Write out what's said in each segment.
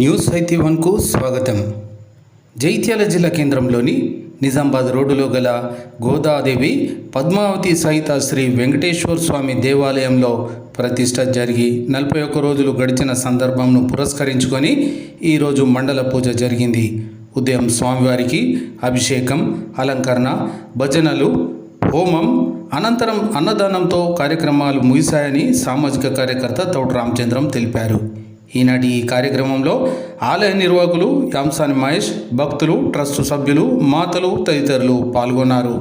News IT వన్కు స్వాగతం. జైత్యాల జిల్లా కేంద్రంలోని నిజామాబాద్ రోడ్డులో గల గోదాదేవి పద్మావతి సహిత శ్రీ వెంకటేశ్వర స్వామి దేవాలయంలో ప్రతిష్ట జరిగి 41 రోజులు గడిచిన సందర్భంను పురస్కరించుకొని ఈరోజు మండల పూజ జరిగింది. ఉదయం స్వామివారికి అభిషేకం, అలంకరణ, భజనలు, హోమం, అనంతరం అన్నదానంతో కార్యక్రమాలు ముగిశాయని సామాజిక కార్యకర్త తౌట రామచంద్రం తెలిపారు. ఈనాటి ఈ కార్యక్రమంలో ఆలయ నిర్వాహకులు యాంసాని మహేష్, భక్తులు, ట్రస్టు సభ్యులు, మాతలు తదితరులు పాల్గొన్నారు.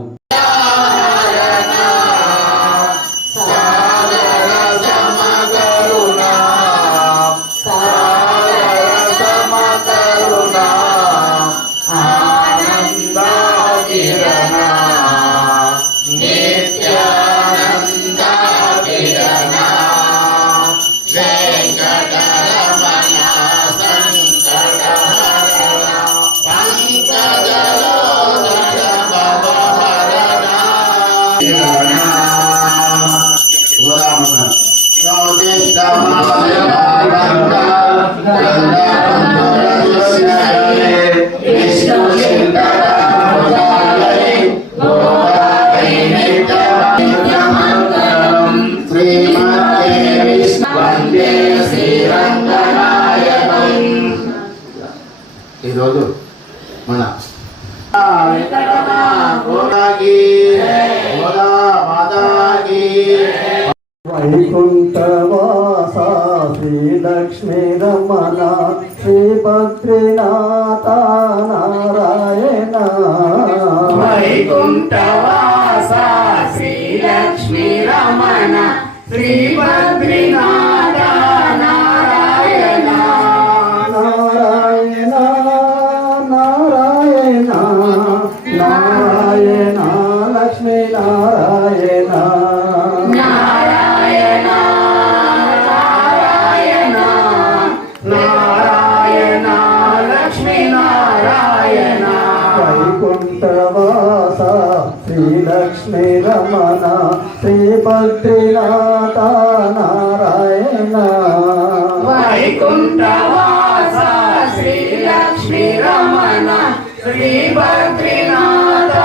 ఈరోజు మన వైకుంఠవాస శ్రీ లక్ష్మీ రమణ శ్రీ బద్రీనాథ నారాయణ. వైకుంఠవాస శ్రీ లక్ష్మీ రమణ శ్రీ బద్రీనాథ నారాయణ. నారాయణ నారాయణ నారాయణ లక్ష్మీ నారాయణ. నారాయణ నారాయణ నారాయణ లక్ష్మీ నారాయణ. వైకుంఠవాస శ్రీ లక్ష్మీ రమణ శ్రీ బద్రీనాథ నారాయణ. వైకుంఠవాస శ్రీ లక్ష్మీ రమణ శ్రీ బద్రీనాథ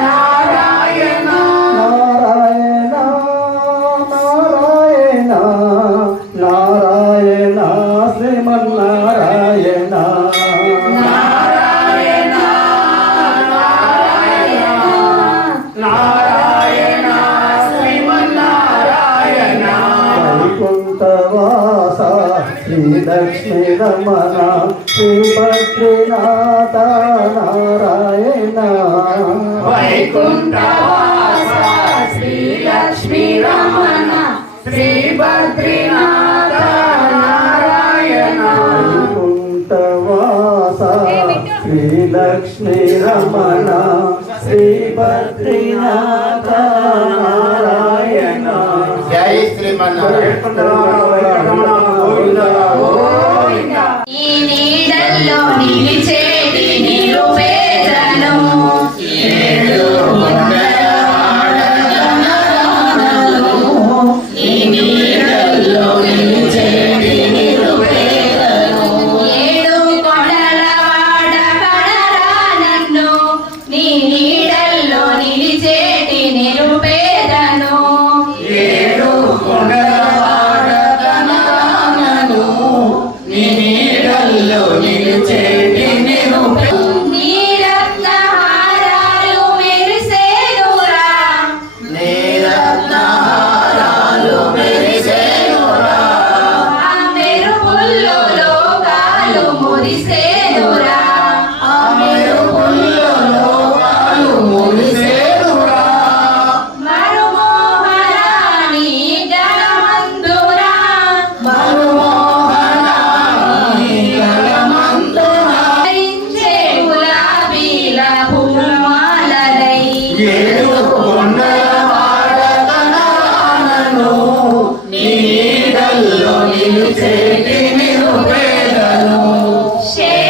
నారాయణ. నారాయణ నారాయణ నారాయణ శ్రీమన్నారాయణ. నారాయణ నారాయణ నారాయణ శ్రీమన్నారాయణ. వైకుంఠవాస శ్రీ లక్ష్మీ రమణ శ్రీ బద్రీనాథ నారాయణ. వైకుంఠవాస శ్రీ లక్ష్మీ రమణ శ్రీ బద్రీనాథ నారాయణ. వైకుంఠవాస శ్రీ లక్ష్మీ రమణ శ్రీ బద్రీనాథ నారాయణ. జై శ్రీమన్నారాయణ. ఈ నీడల్లో నిలిచేటి నిరుపేదను ఈ నీడల్లో నిలిచేటి నిరుపేదను. ఏడు కొండల వాడ కడరా నన్ను, నీ నీడల్లో నిలిచేటి నిరుపేదను. ఏడు కొండలవాడ కనరానను, నీ నీడల్లో నిలిచేటి నిరుపేదను. నీ రత్నహారాలు మెరిసేనురా, నీ రత్నహారాలు మెరిసేనురా, ఆ మెరుపుల్లో లోకాలు మురిసేనురా. ఆ మెరుపుల్లో లోకాలు మురిసేనురా. మరుమోహనాని జలమందురా, మరుమోహనాని జలమందురా, ధరించే గులాబీల పూమాలలై. ఏడు కొండలవాడ కనరానను, నీ నీడల్లో నిలిచేటి నిరుపేదను. శేష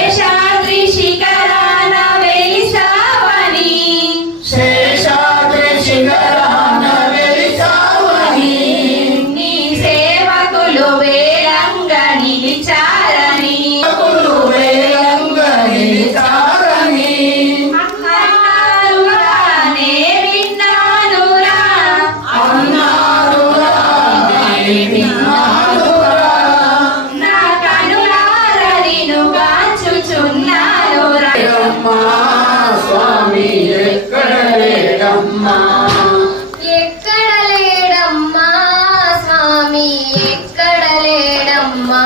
స్వామి ఎక్కడ లేడమ్మా ఎక్కడ లేడమ్మా స్వామి ఎక్కడ లేడమ్మా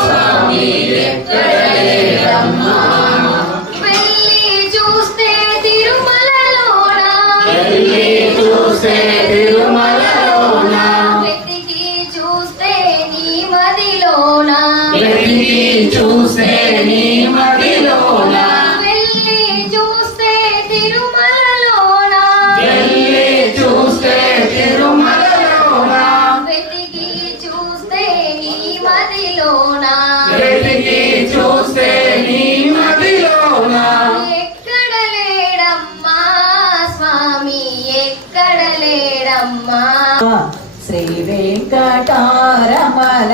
స్వామి ఎక్కడ లేడమ్మా వెళ్ళి చూస్తే తిరుమలలోన వెళ్ళి చూసే తిరుమలలోన వెతికి చూస్తే నీ మదిలోన వెతికి చూసే నీ మదిలోన వెళ్ళి చూస్తే తిరుమలలోన వెళ్ళి చూసే తిరుమలలోన వెతికి చూస్తే నీ మదిలోన వెతికి చూసే నీ మదిలోన ఎక్కడ లేడమ్మా స్వామి ఎక్కడ లేడమ్మా శ్రీ వెంకటారమణ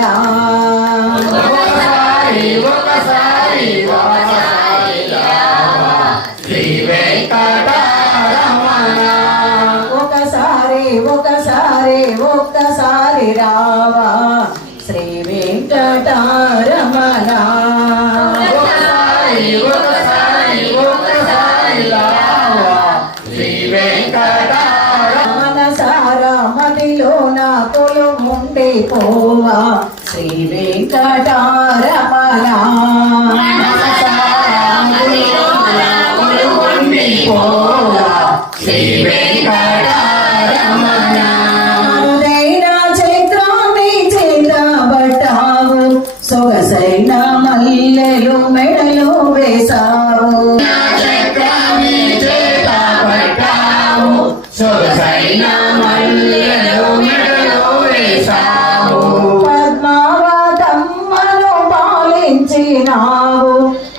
ఒకసారి ఒకసారి ఒకసారి రావా శ్రీ వెంకటరమణ ఒకసారి ఒకసారి ఒక్కసారి రావా శ్రీ వెంకటారమణ ఒకసారి ఒకసారి ఒకసారి రావా శ్రీ వెంకటరమణ మనసారా మదిలో నా కొలుముండి పోవా శ్రీ వెంకటారమణ శ్రీ వెంకటరమణ అరుదైన చైత్రాన్ని చేతబట్టావు సొగసైన మల్లెలు మెడలు వేసావు చక్రాన్ని చేత పట్టావు సొగసైన మల్లెలు మెడలో వేశావు పద్మావతమ్మను పాలించినావు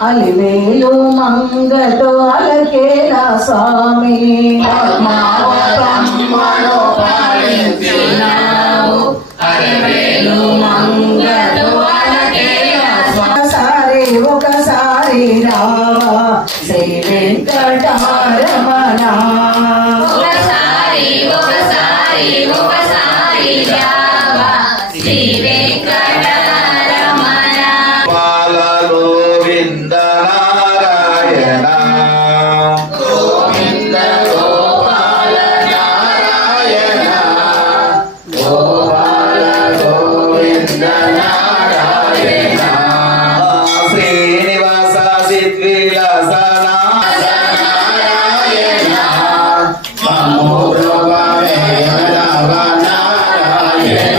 అలివేలు మంగతో అలకేలా స్వామి పద్మావతమ్మను పాలించినావు అరవేలు మంగళ ఒకసారి ఒకసారి రావా శ్రీ వెంకటారమణ ఒకసారి ఒకసారి ఒకసారి రావా శ్రీ వెంకటరమణ బాల గోవింద నారాయణ గోవింద గోపాల నారాయణ గోపాల గోవింద నారాయణ శ్రీనివాస సిద్విలాస నారాయణ మమోరవే రవ నారాయణ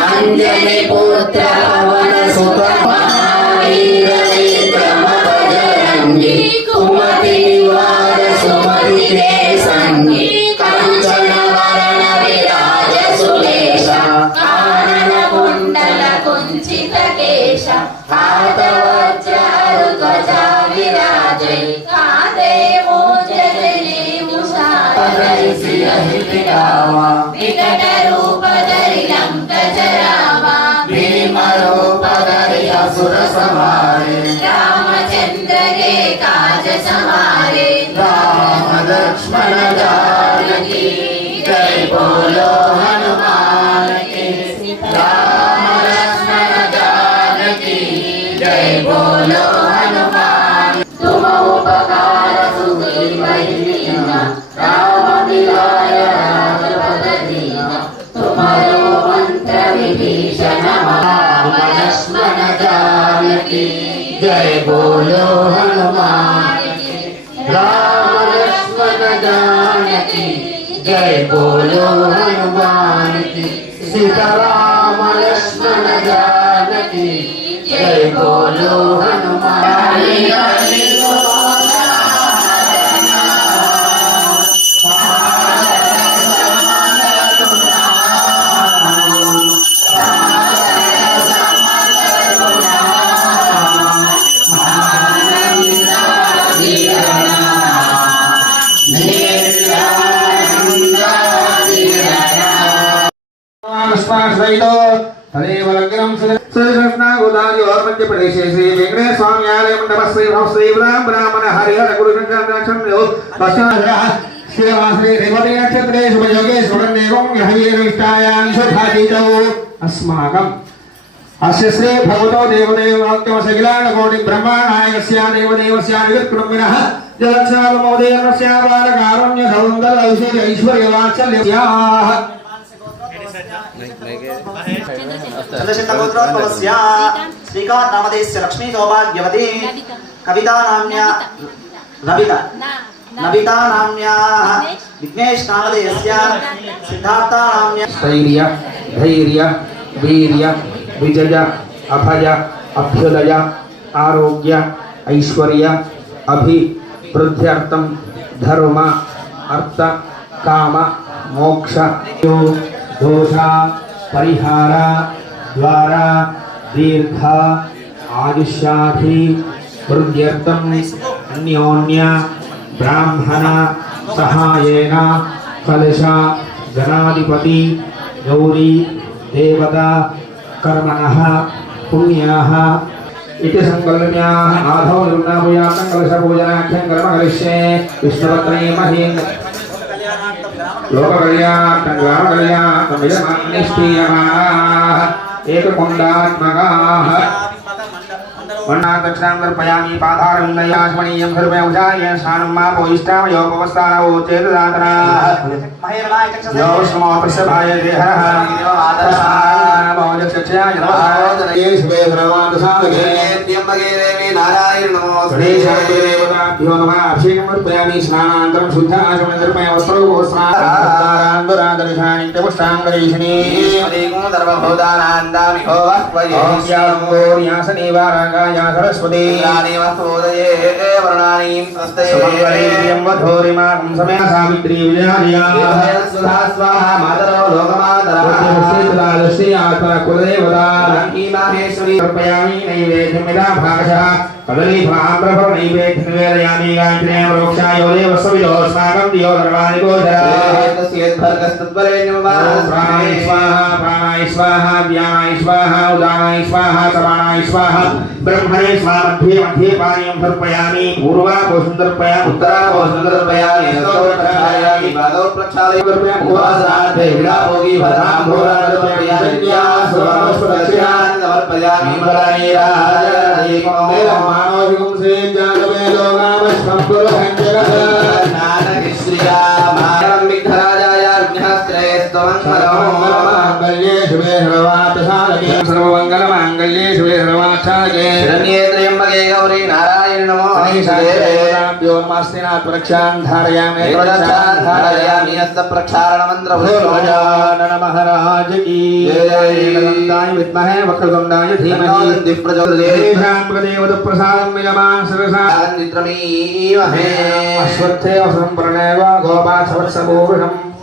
అంజలి పుత్ర పవన సుత మహావీరవిక్రమభజరంగి కుమతి నివార సుమతి తే సంగి కంచన వరణ విరాజ సులేశ కానన కుండల కుంచిత కేశ హాత వజ్రారు ధ్వజ విరాజై కాదే మోజలి ముషాదరిసి అహితిరావా వికట రూపధరి లంక జరావా భీమ రూపధరి అసుర సమారే రామచంద్ర గే కాజ సమారే రామ లక్ష్మణ జానకి జై బోలో హనుమాన్ की राम लक्ष्मण जानकी जय बोलो हनुमान तुम उपकार सुग्रीव दीना राम मिलाय राजपद दीना तुम्हारो मंत्र विभीषण राम लक्ष्मण जानकी जय बोलो हनुमान की राम लक्ष्मण जानकी जय बोलो हनुमान की सीताराम लक्ष्मण जानकी जय बोलो हनुमान नित्यानंद पुष्पाश्रयितो तदेव लग्नं श्रीकृष्णागोदावरी और मध्य प्रदेश श्री वेंकटेश्वर स्वामी आलय मंडप श्री ब्राह्मण हरिहर गुरुचंद्र श्रीवासरे रेवती नक्षत्रे शुभयोगे सुवर्णेवं ग्रहवीरविष्टायां शुभादितौ अस्माकम् अस्य श्री भगवतो देवदेवोक्तमसकिलानकोटि ब्रह्मानायकस्य देवदेवस्य निगत्कुटुम्बिनः जलक्षामोदयनस्य बालकारुण्य सौन्दर्य ऐश्वर्य ऐश्वर्यवात्सल्यस्याः चन्द्रशेखरगोत्रोद्भवस्य श्रीकान्तनामधेयस्य लक्ष्मी सौभाग्यवती कविता नाम्न्या नविता नाम्न्याः विघ्नेश नामधेयस्य सिद्धार्थ नाम्न्या स्थैर्य धैर्य वीर्य विजय अभय अभ्युदय आरोग्य ऐश्वर्य अभिवृद्ध्यर्थं धर्म अर्थ काम मोक्ष दोष परिहार द्वारा दीर्घ आयुष्याधि वृद्ध्यर्थं अन्योन्य ब्राह्मण सहायेन कलश गणाधिपति गौरी देवता कर्मणः पुण्याः इति संकल्प्याः आधौ निर्णाभूयातं कलशपूजनाख्यं कर्म करिष्ये विष्णुपत्नी महीं लोककल्याणं ग्रामकल्याणं विजयमानिष्ठीयमानाः एककुण्डात्मकाः वन्नादक्षां दर्पयामि पादारविन्दयास्मणीयं सर्वे उजाय स्नानं मा पोयिष्ठामयोपवस्थानौ चेतदातनाः यो स्मो पृष्ठभाय देहरः आदर्शाय नमः शुभे सर्वान्तसाधके त्र्यम्बके देवी नारायण नमोऽस्तुते देवताभ्यो नमः अभिषेकं समर्पयामि स्नानानन्तरं शुद्धाचमनं दर्पयामि वस्त्रोपस्नानान्तरादर्शानि च पुष्टाङ्गरीषिणी देवं सर्वभूतानान्दामि होवाह्वयासनेवारागाय सरस्वती राणीवस्तोदये वर्णानीं स्वस्ते सुमङ्गलीं वधूरिमां समय सावित्री विजयार्या सुधा स्वाहा मातरो लोकमातरः श्री आत्मा कुलदेवता लक्ष्मी माहेश्वरी अर्पयामि नैवेद्यमिदा भागशः कदली फलाम्रफल नैवेद्यं निवेदयामि गायत्र्यां रोक्षायो देवस्वविदोऽस्माकं दियो सर्वाणिकोधराय प्राणाय स्वाहा व्यानाय स्वाहा उदानाय स्वाहा समानाय स्वाहा ब्रह्मणे स्वाहा मध्ये मध्ये पानीयं समर्पयामि पूर्वापोषं दर्पयामि उत्तरापोषं दर्पयामि दक्षिणायामि भागौ प्रक्षालय दर्पयामि उपवासनार्थे विलाभोगी भद्रां घोरां दर्पयामि दक्षिणान् समर्पयामि मंगलानीराजनदीपं मानोऽधिकं श्रीजातवे लोकामस्तं कुरुहञ्जगः नानकिश्रिया मानं विघ्नराजाय विघ्नस्त्रयस्त्वमङ्गलमाङ्गल्ये शिवे सर्वार्थसाधके सर्वमङ्गलमाङ्गल्ये शिवे सर्वार्थसाधके शरण्ये त्र्यम्बके गौरी नारायण नमोऽस्तुते नमस्तेनाथ प्रक्षां धारयामि धारयामि हस्त प्रक्षालन मंत्र गजानन महाराज की जय गंगाय विद्महे वक्रतुंडाय धीमहि दिप्रचोदयात् प्रसादं मिलमां सरसा नित्रमीमहे अश्वत्थे असंप्रणेव गोपासवत्सपूरुषं